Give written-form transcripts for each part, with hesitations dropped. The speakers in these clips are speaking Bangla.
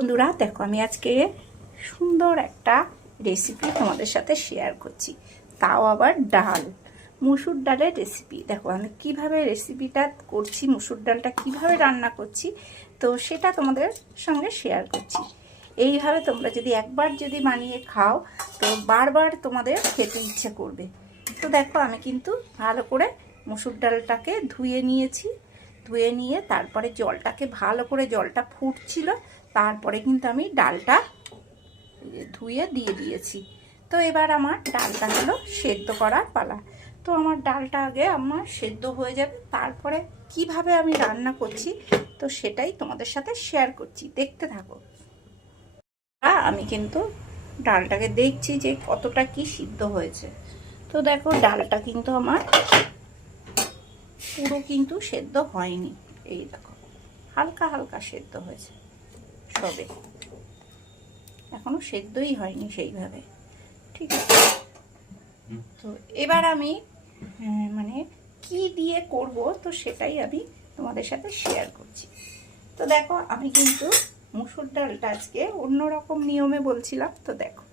বন্ধুরা দেখো আমি আজকে সুন্দর একটা রেসিপি তোমাদের সাথে শেয়ার করছি, তাও আবার ডাল, মুসুর ডালের রেসিপি। দেখো আমি কিভাবে রেসিপিটা করছি, মুসুর ডালটা কিভাবে রান্না করছি, তো সেটা তোমাদের সঙ্গে শেয়ার করছি। এইভাবে তোমরা যদি একবার যদি বানিয়ে খাও তো বারবার তোমাদের খেতে ইচ্ছে করবে। তো দেখো আমি কিন্তু ভালো করে মুসুর ডালটাকে ধুয়ে নিয়েছি, ধুয়ে নিয়ে তারপরে জলটাকে ভালো করে, জলটা ফুটছিল, তারপরে কিন্তু আমি ডালটা ধুয়ে দিয়ে দিয়েছি। তো এবার আমার ডালটা হলো সেদ্ধ করার পালা। তো আমার ডালটা আগে আমার সেদ্ধ হয়ে যাবে, তারপরে কিভাবে আমি রান্না করছি তো সেটাই তোমাদের সাথে শেয়ার করছি, দেখতে থাকো। আমি কিন্তু ডালটাকে দেখছি যে কতটা কি সিদ্ধ হয়েছে। তো দেখো ডালটা কিন্তু আমার পুরো কিন্তু সেদ্ধ হয়নি, এই দেখো হালকা হালকা সেদ্ধ হয়েছে সবে, এখনো সেদ্ধই হয়নি সেইভাবে, ঠিক আছে। তো এবার আমি মানে কি দিয়ে করব তো সেটাই আমি তোমাদের সাথে শেয়ার করছি। তো দেখো আমি কিন্তু মুসুর ডালটা আজকে অন্যরকম নিয়মে বলছিলাম। তো দেখো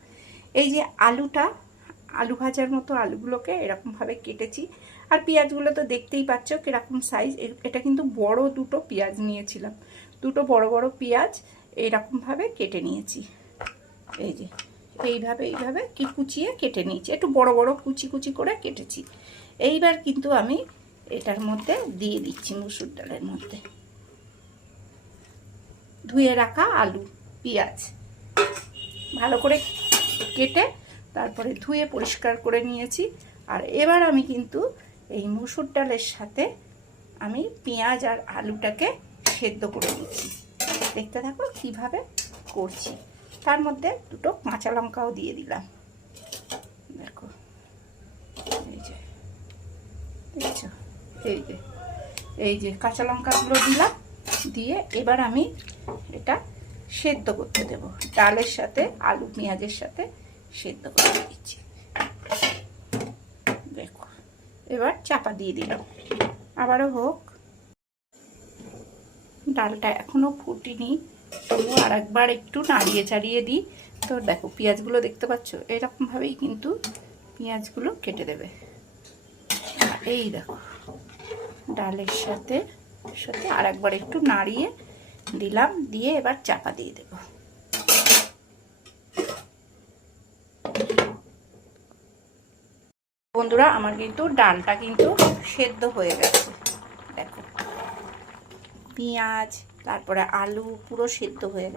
এই যে আলুটা, আলু ভাজার মতো আলুগুলোকে এরকমভাবে কেটেছি, আর পেঁয়াজগুলো তো দেখতেই পাচ্ছ কীরকম সাইজ। এটা কিন্তু বড় দুটো পেঁয়াজ নিয়েছিলাম, দুটো বড় বড় পেঁয়াজ এইরকমভাবে কেটে নিয়েছি। এই যে এইভাবে কি কুচিয়ে কেটে নিয়েছি, একটু বড় বড় কুচি কুচি করে কেটেছি। এইবার কিন্তু আমি এটার মধ্যে দিয়ে দিচ্ছি, মুসুর ডালের মধ্যে ধুয়ে রাখা আলু, পেঁয়াজ ভালো করে কেটে তারপরে ধুয়ে পরিষ্কার করে নিয়েছি। আর এবার আমি কিন্তু এই মুসুর ডালের সাথে আমি পেঁয়াজ আর আলুটাকে সেদ্ধ করে নিচ্ছি, দেখতে থাকো কিভাবে করছি। তার মধ্যে দুটো কাঁচা লঙ্কাও দিয়ে দিলাম, দেখো এই যে দেখছো, এই যে কাঁচা লঙ্কাগুলো দিলাম, দিয়ে এবার আমি এটা সেদ্ধ করতে দেব, ডালের সাথে আলু পেঁয়াজের সাথে সেদ্ধ করে দিচ্ছি। দেখো এবার চাপা দিয়ে দিলাম, আবারও হোক। ডালটা এখনো ফুটিনি, তবু আর একবার একটু নাড়িয়ে চাড়িয়ে দিই। তো দেখো পেঁয়াজগুলো দেখতে পাচ্ছ, এরকমভাবেই কিন্তু পেঁয়াজগুলো কেটে দেবে। এই দেখো ডালের সাথে আর একবার একটু নাড়িয়ে দিলাম, দিয়ে এবার চাপা দিয়ে দেব। বন্ধুরা আমার কিন্তু ডালটা কিন্তু সেদ্ধ হয়ে গেছে, দেখো পেঁয়াজ তারপরে আলু পুরো সেদ্ধ হয়ে গেছে।